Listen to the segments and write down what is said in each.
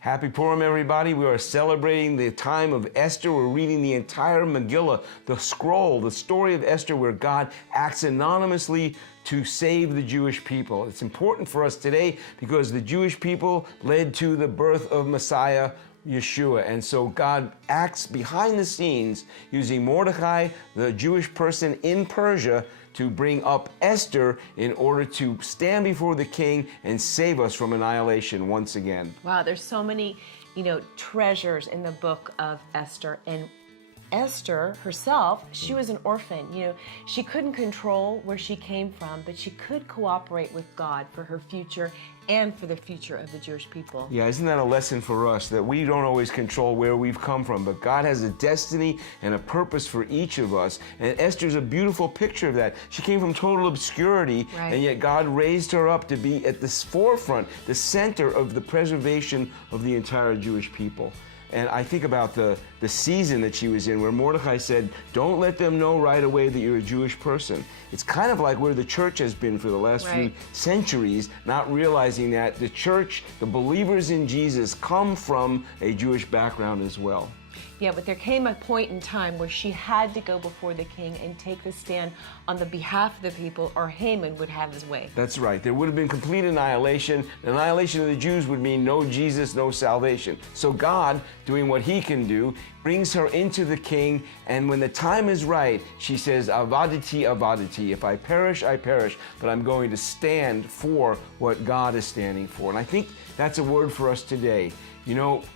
Happy Purim, everybody. We are celebrating the time of Esther. We're reading the entire Megillah, the scroll, the story of Esther, where God acts anonymously to save the Jewish people. It's important for us today because the Jewish people led to the birth of Messiah, Yeshua. And so God acts behind the scenes using Mordecai, the Jewish person in Persia, to bring up Esther in order to stand before the king and save us from annihilation once again. Wow, there's so many, treasures in the book of Esther. And Esther herself, she was an orphan. She couldn't control where she came from, but she could cooperate with God for her future and for the future of the Jewish people. Yeah, isn't that a lesson for us, that we don't always control where we've come from, but God has a destiny and a purpose for each of us. And Esther's a beautiful picture of that. She came from total obscurity, right, and yet God raised her up to be at the forefront, the center of the preservation of the entire Jewish people. And I think about the season that she was in, where Mordecai said, don't let them know right away that you're a Jewish person. It's kind of like where the church has been for the last few centuries, not realizing that the church, the believers in Jesus, come from a Jewish background as well. Yeah, but there came a point in time where she had to go before the king and take the stand on the behalf of the people, or Haman would have his way. That's right. There would have been complete annihilation. The annihilation of the Jews would mean no Jesus, no salvation. So God, doing what he can do, brings her into the king, and when the time is right, she says, avaditi, avaditi. If I perish, I perish, but I'm going to stand for what God is standing for. And I think that's a word for us today.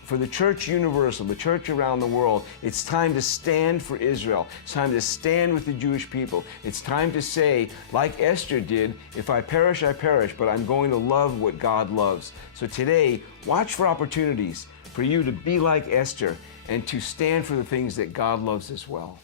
For the church universal, the church around the world, it's time to stand for Israel. It's time to stand with the Jewish people. It's time to say, like Esther did, if I perish, I perish, but I'm going to love what God loves. So today, watch for opportunities for you to be like Esther and to stand for the things that God loves as well.